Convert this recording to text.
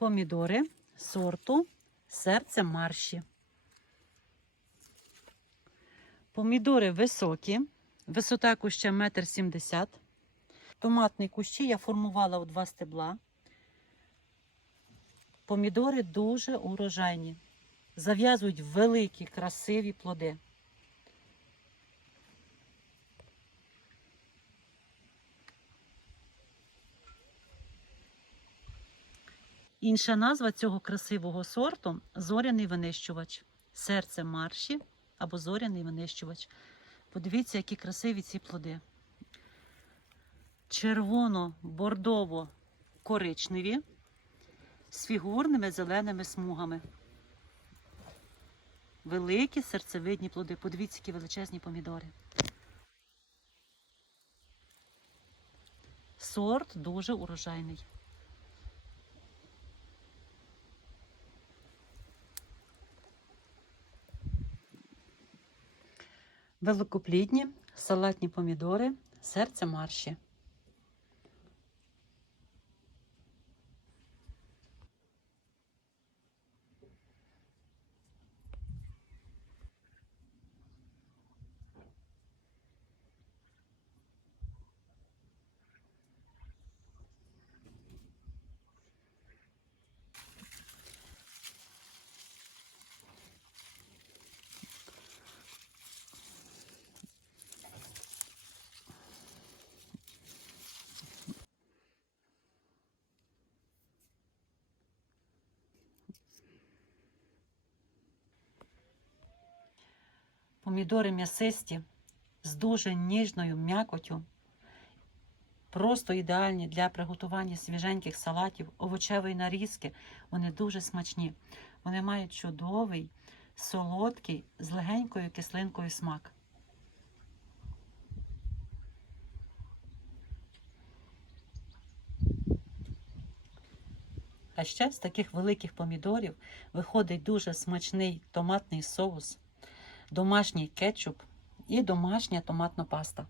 помідори сорту серце марші. Помідори високі, висота куща 1,70 м. Томатні кущі я формувала у два стебла. Помідори дуже урожайні. Зав'язують великі, красиві плоди. Інша назва цього красивого сорту зоряний винищувач. Серце марші або зоряний винищувач. Подивіться, які красиві ці плоди. Червоно-бордово-коричневі з фігурними зеленими смугами. Великі серцевидні плоди. Подивіться, які величезні помідори. Сорт дуже урожайний. Великоплідні салатні помідори, серце марші. Помідори м'ясисті з дуже ніжною м'якотю. Просто ідеальні для приготування свіженьких салатів, овочевої нарізки. Вони дуже смачні. Вони мають чудовий, солодкий, з легенькою кислинкою смак. А ще з таких великих помідорів виходить дуже смачний томатний соус домашній кетчуп і домашня томатна паста.